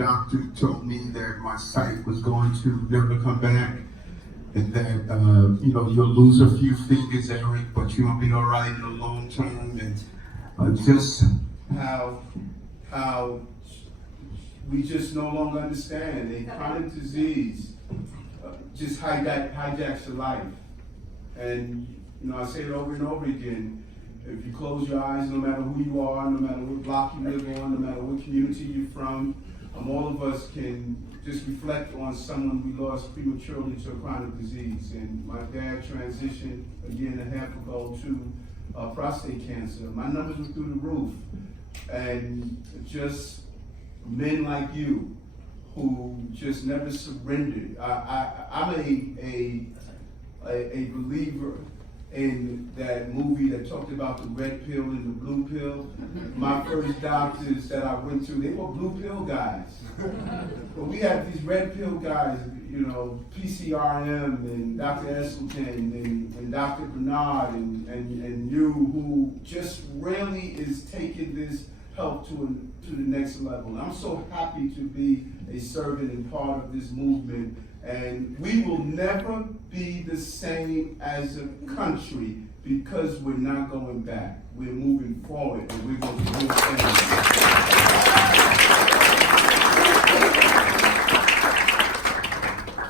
doctor told me that my sight was going to never come back, and that you'll lose a few fingers, Eric, but you'll be all right in the long term. And just how we just no longer understand a chronic disease just hijacks your life. And I say it over and over again. If you close your eyes, no matter who you are, no matter what block you live on, no matter what community you're from, all of us can just reflect on someone we lost prematurely to a chronic disease. And my dad transitioned a year and a half ago to prostate cancer. My numbers were through the roof. And just men like you who just never surrendered. I'm a believer in that movie that talked about the red pill and the blue pill. My first doctors that I went to, they were blue pill guys. But we had these red pill guys, PCRM and Dr. Esselstyn and Dr. Bernard and you, who just really is taking this help to the next level. I'm so happy to be a servant and part of this movement. And we will never be the same as a country because we're not going back. We're moving forward, and we're going to do things.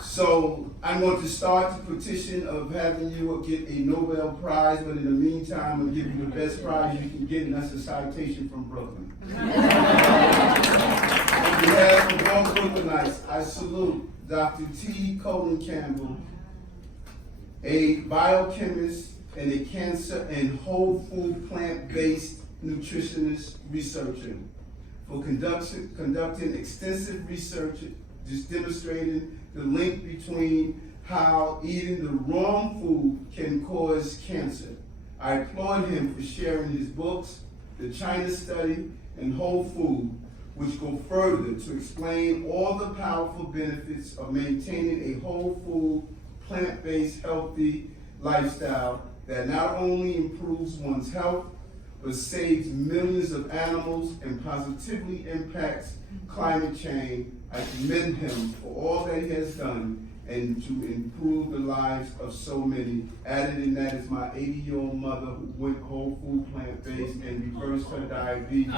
So I'm going to start the petition of having you get a Nobel Prize, but in the meantime, I'll give you the best prize you can get, and that's a citation from Brooklyn. On behalf of all Brooklynites, I salute Dr. T. Colin Campbell, a biochemist and a cancer and whole food plant-based nutritionist researcher, for conducting extensive research just demonstrating the link between how eating the wrong food can cause cancer. I applaud him for sharing his books, The China Study and Whole Food, which go further to explain all the powerful benefits of maintaining a whole food, plant-based, healthy lifestyle that not only improves one's health, but saves millions of animals and positively impacts climate change. I commend him for all that he has done and to improve the lives of so many. Added in that is my 80-year-old mother who went whole food, plant-based, and reversed her diabetes.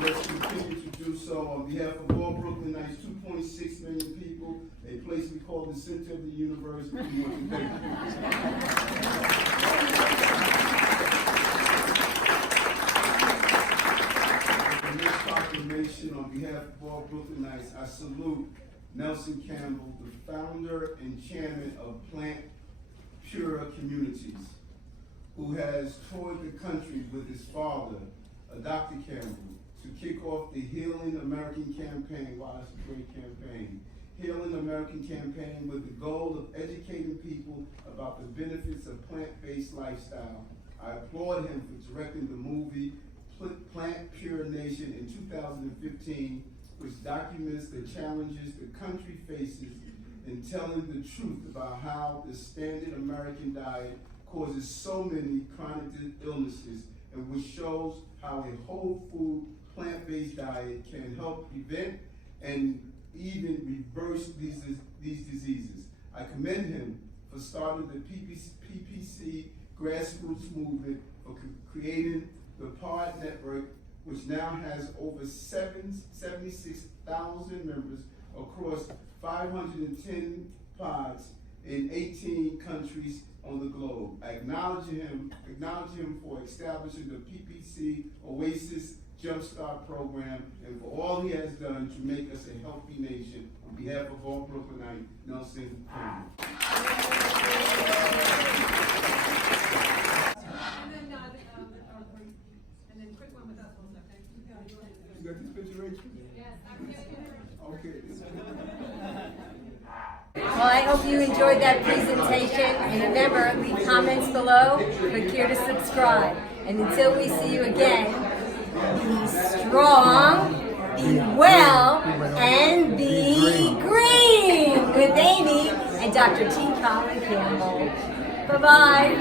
Let's continue to do so on behalf of all Brooklynites, 2.6 million people, a place we call the center of the universe. We want to thank you. In this proclamation, on behalf of all Brooklynites, I salute Nelson Campbell, the founder and chairman of Plant Pure Communities, who has toured the country with his father, Dr. Campbell, to kick off the Healing American campaign. Wow, that's a great campaign. Healing American campaign with the goal of educating people about the benefits of plant-based lifestyle. I applaud him for directing the movie Plant Pure Nation in 2015, which documents the challenges the country faces in telling the truth about how the standard American diet causes so many chronic illnesses, and which shows how a whole food, plant-based diet can help prevent and even reverse these diseases. I commend him for starting the PPC grassroots movement, for creating the POD network, which now has over 76,000 members across 510 pods in 18 countries on the globe. I acknowledge him for establishing the PPC Oasis Jumpstart program and for all he has done to make us a healthy nation. On behalf of all Brooklynites, Nelson Campbell. And then quick one with us also, okay? You got this picture, Rachel? Yes, I'm getting it. Okay. Well, I hope you enjoyed that presentation, and remember, leave comments below, click here to subscribe. And until we see you again, be strong, be well, and be green with Amy and Dr. T. Colin Campbell. Bye-bye.